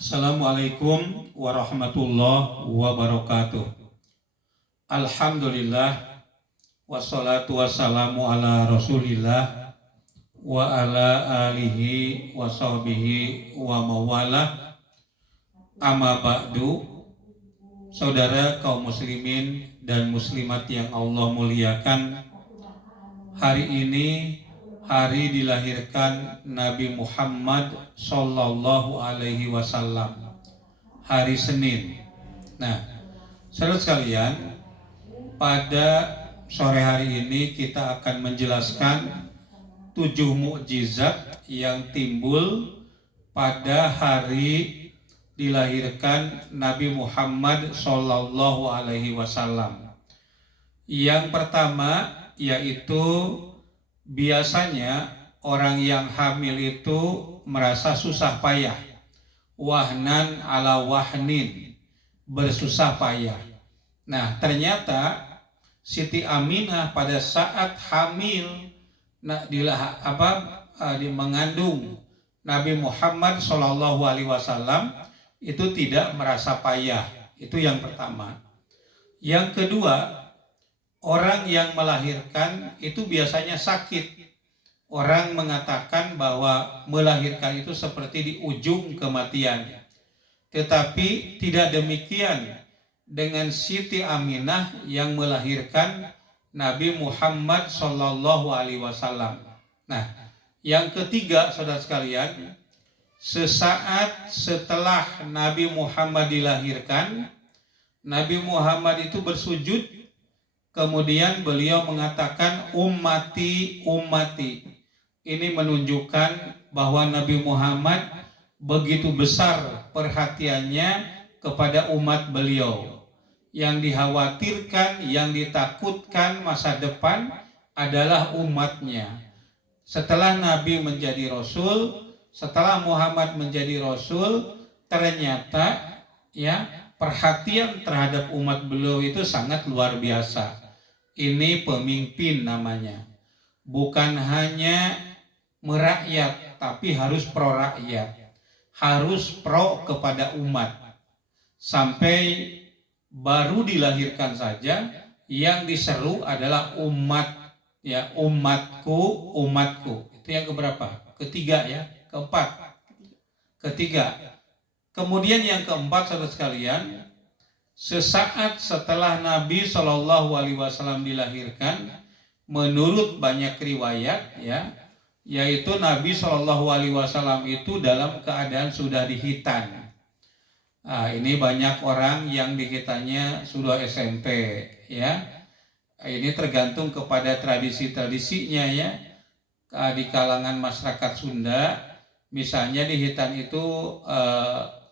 Assalamualaikum warahmatullahi wabarakatuh. Alhamdulillah wassalatu wassalamu ala Rasulillah wa ala alihi wa sahbihi wa mawalah. Amma ba'du. Saudara kaum muslimin dan muslimat yang Allah muliakan, hari ini hari dilahirkan Nabi Muhammad Sallallahu Alaihi Wasallam, hari Senin. Nah, saudara sekalian, pada sore hari ini kita akan menjelaskan 7 mukjizat yang timbul pada hari dilahirkan Nabi Muhammad Sallallahu Alaihi Wasallam. Yang pertama yaitu biasanya orang yang hamil itu merasa susah payah, wahnan ala wahnin, bersusah payah. Nah, ternyata Siti Aminah pada saat hamil mengandung Nabi Muhammad SAW itu tidak merasa payah. Itu yang pertama. Yang kedua, orang yang melahirkan itu biasanya sakit. Orang mengatakan bahwa melahirkan itu seperti di ujung kematian. Tetapi tidak demikian dengan Siti Aminah yang melahirkan Nabi Muhammad Sallallahu Alaihi Wasallam. Nah, yang ketiga, saudara sekalian, sesaat setelah Nabi Muhammad dilahirkan, Nabi Muhammad itu bersujud. Kemudian beliau mengatakan ummati, ummati. Ini menunjukkan bahwa Nabi Muhammad begitu besar perhatiannya kepada umat beliau. Yang dikhawatirkan, yang ditakutkan masa depan adalah umatnya. Setelah Nabi menjadi Rasul, setelah Muhammad menjadi Rasul, ternyata perhatian terhadap umat beliau itu sangat luar biasa. Ini pemimpin namanya. Bukan hanya merakyat, tapi harus pro rakyat. Harus pro kepada umat. Sampai baru dilahirkan saja, yang diseru adalah umat. Ya, umatku, umatku. Itu yang keberapa? Ketiga ya, keempat. Ketiga. Kemudian yang keempat, saudara sekalian, sesaat setelah Nabi Shallallahu Alaihi Wasallam dilahirkan, menurut banyak riwayat yaitu Nabi Shallallahu Alaihi Wasallam itu dalam keadaan sudah dihitan. Nah, ini banyak orang yang dihitannya sudah SMP ya. Ini tergantung kepada tradisi-tradisinya ya. Di kalangan masyarakat Sunda, misalnya dihitan itu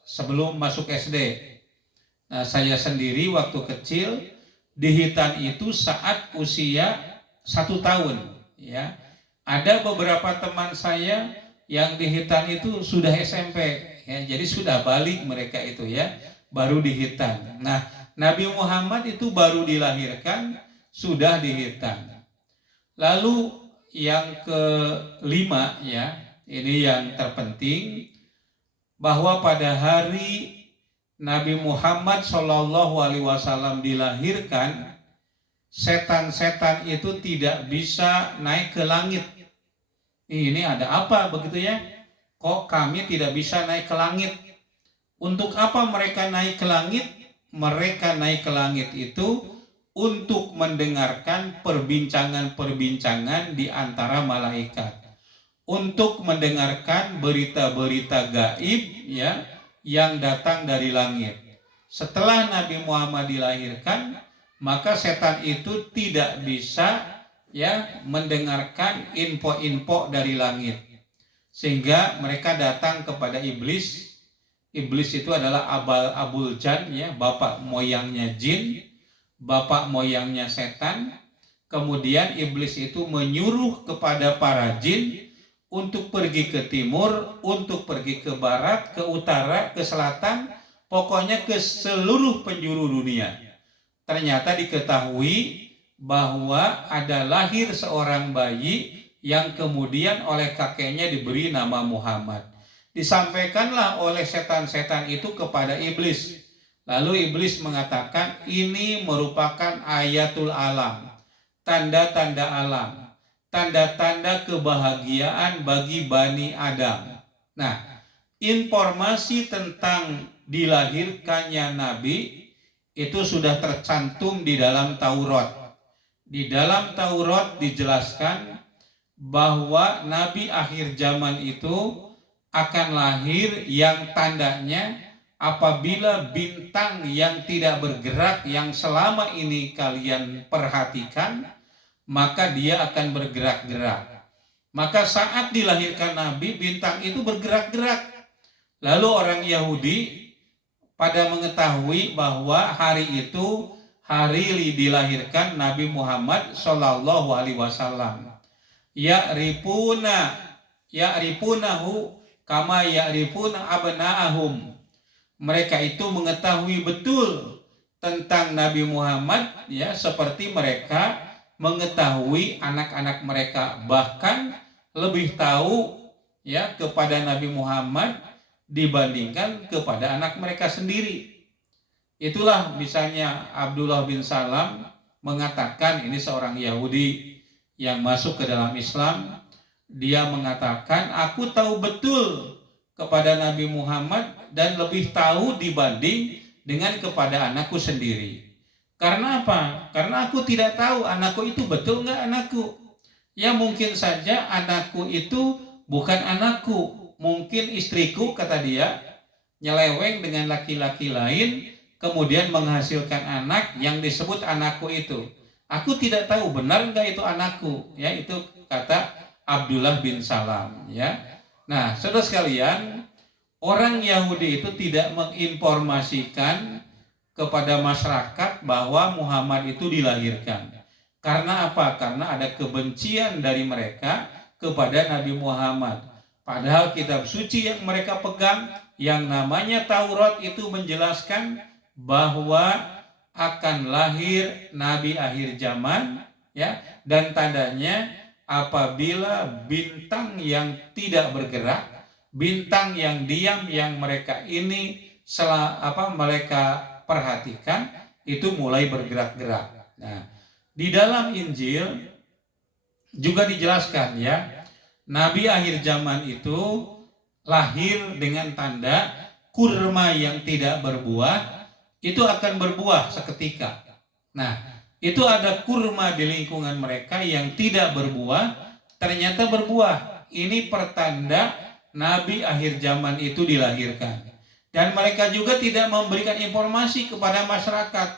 sebelum masuk SD. Nah, saya sendiri waktu kecil dihitan itu saat usia 1 tahun ya. Ada beberapa teman saya yang dihitan itu sudah SMP ya, jadi sudah balik mereka itu ya, baru dihitan. Nah, Nabi Muhammad itu baru dilahirkan sudah dihitan. Lalu yang kelima ya, ini yang terpenting, bahwa pada hari Nabi Muhammad Shallallahu Alaihi Wasallam dilahirkan, setan-setan itu tidak bisa naik ke langit. Ini ada apa begitu ya? Kok kami tidak bisa naik ke langit? Untuk apa mereka naik ke langit? Mereka naik ke langit itu untuk mendengarkan perbincangan-perbincangan di antara malaikat, untuk mendengarkan berita-berita gaib ya, yang datang dari langit. Setelah Nabi Muhammad dilahirkan, maka setan itu tidak bisa ya mendengarkan info-info dari langit. Sehingga mereka datang kepada iblis. Iblis itu adalah Abul Jan ya, bapak moyangnya jin, bapak moyangnya setan. Kemudian iblis itu menyuruh kepada para jin untuk pergi ke timur, untuk pergi ke barat, ke utara, ke selatan, pokoknya ke seluruh penjuru dunia. Ternyata diketahui bahwa ada lahir seorang bayi yang kemudian oleh kakeknya diberi nama Muhammad. Disampaikanlah oleh setan-setan itu kepada iblis. Lalu iblis mengatakan ini merupakan ayatul alam, tanda-tanda alam, tanda-tanda kebahagiaan bagi Bani Adam. Nah, informasi tentang dilahirkannya Nabi itu sudah tercantum di dalam Taurat. Di dalam Taurat dijelaskan bahwa Nabi akhir zaman itu akan lahir yang tandanya apabila bintang yang tidak bergerak yang selama ini kalian perhatikan, maka dia akan bergerak-gerak. Maka saat dilahirkan Nabi, bintang itu bergerak-gerak. Lalu orang Yahudi pada mengetahui bahwa hari itu hari dilahirkan Nabi Muhammad Shallallahu Alaihi Wasallam. Ya'rifunahu kama ya'rifuna abna'ahum. Mereka itu mengetahui betul tentang Nabi Muhammad ya, seperti mereka mengetahui anak-anak mereka, bahkan lebih tahu ya kepada Nabi Muhammad dibandingkan kepada anak mereka sendiri. Itulah misalnya Abdullah bin Salam mengatakan, ini seorang Yahudi yang masuk ke dalam Islam, dia mengatakan, aku tahu betul kepada Nabi Muhammad dan lebih tahu dibanding dengan kepada anakku sendiri. Karena apa? Karena aku tidak tahu anakku itu betul nggak anakku. Ya mungkin saja anakku itu bukan anakku, mungkin istriku, kata dia, nyeleweng dengan laki-laki lain, kemudian menghasilkan anak yang disebut anakku itu. Aku tidak tahu benar nggak itu anakku. Ya, itu kata Abdullah bin Salam. Ya. Nah, saudara sekalian, orang Yahudi itu tidak menginformasikan kepada masyarakat bahwa Muhammad itu dilahirkan. Karena apa? Karena ada kebencian dari mereka kepada Nabi Muhammad. Padahal kitab suci yang mereka pegang, yang namanya Taurat, itu menjelaskan bahwa akan lahir Nabi akhir zaman, ya, dan tandanya apabila bintang yang tidak bergerak, bintang yang diam yang mereka ini mereka perhatikan itu mulai bergerak-gerak. Nah, di dalam Injil juga dijelaskan ya, Nabi akhir zaman itu lahir dengan tanda kurma yang tidak berbuah itu akan berbuah seketika. Nah, itu ada kurma di lingkungan mereka yang tidak berbuah, ternyata berbuah. Ini pertanda Nabi akhir zaman itu dilahirkan. Dan mereka juga tidak memberikan informasi kepada masyarakat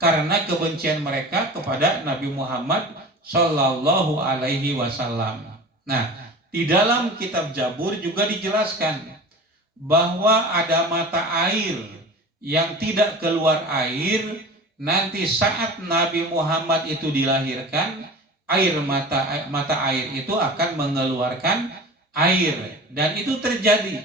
karena kebencian mereka kepada Nabi Muhammad Shallallahu Alaihi Wasallam. Nah, di dalam kitab Jabur juga dijelaskan bahwa ada mata air yang tidak keluar air. Nanti saat Nabi Muhammad itu dilahirkan, mata air itu akan mengeluarkan air, dan itu terjadi.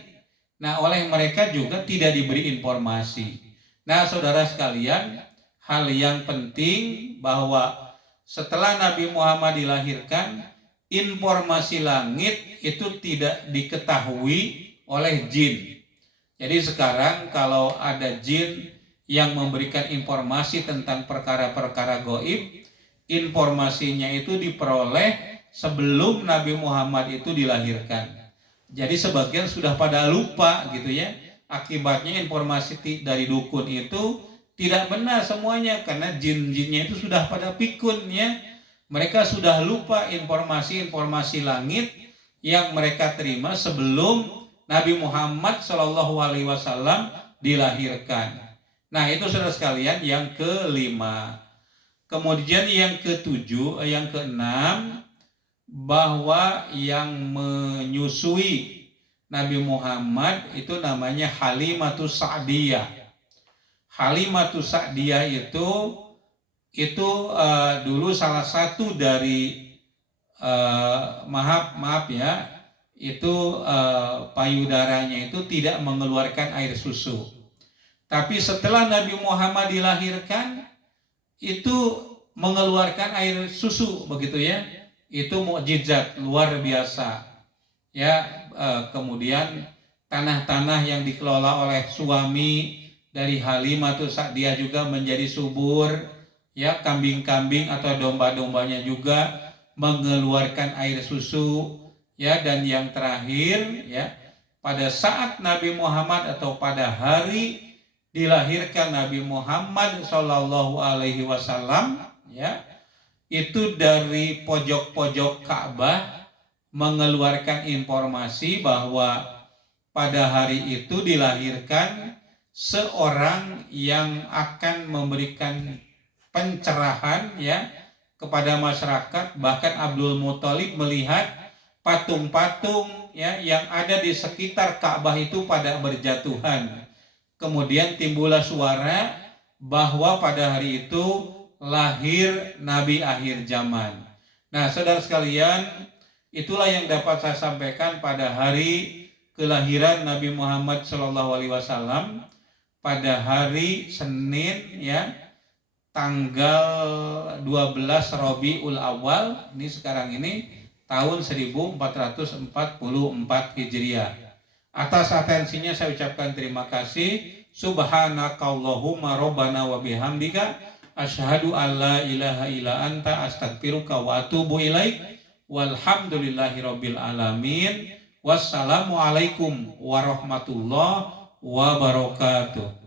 Nah, oleh mereka juga tidak diberi informasi. Nah, saudara sekalian, hal yang penting bahwa setelah Nabi Muhammad dilahirkan, informasi langit itu tidak diketahui oleh jin. Jadi sekarang kalau ada jin yang memberikan informasi tentang perkara-perkara gaib, informasinya itu diperoleh sebelum Nabi Muhammad itu dilahirkan. Jadi sebagian sudah pada lupa gitu ya. Akibatnya informasi dari dukun itu tidak benar semuanya, karena jin-jinnya itu sudah pada pikun ya. Mereka sudah lupa informasi-informasi langit yang mereka terima sebelum Nabi Muhammad Shallallahu Alaihi Wasallam dilahirkan. Nah, itu saudara sekalian yang kelima. Kemudian yang yang keenam, bahwa yang menyusui Nabi Muhammad itu namanya Halimatus Sa'diyah. Halimatus Sa'diyah itu dulu salah satu dari maaf ya, itu payudaranya itu tidak mengeluarkan air susu. Tapi setelah Nabi Muhammad dilahirkan itu mengeluarkan air susu, begitu ya. Itu mukjizat luar biasa. Ya, kemudian tanah-tanah yang dikelola oleh suami dari Halimatus Sa'diyah juga menjadi subur, ya, kambing-kambing atau domba-dombanya juga mengeluarkan air susu, ya, dan yang terakhir, ya, pada saat Nabi Muhammad atau pada hari dilahirkan Nabi Muhammad Shallallahu Alaihi Wasallam, ya, itu dari pojok-pojok Ka'bah mengeluarkan informasi bahwa pada hari itu dilahirkan seorang yang akan memberikan pencerahan, ya, kepada masyarakat. Bahkan Abdul Muthalib melihat patung-patung, ya, yang ada di sekitar Ka'bah itu pada berjatuhan. Kemudian timbullah suara bahwa pada hari itu lahir Nabi akhir zaman. Nah, saudara sekalian, itulah yang dapat saya sampaikan pada hari kelahiran Nabi Muhammad SAW pada hari Senin, ya, tanggal 12 Rabiul Awal, ini sekarang ini tahun 1444 Hijriah. Atas atensinya saya ucapkan terima kasih. Subhanakallahumma rabbana wa bihamdika asyhadu an la ilaha illa anta astaghfiruka wa atubu ilaik. Walhamdulillahirabbil alamin. Wassalamualaikum warahmatullahi wabarakatuh.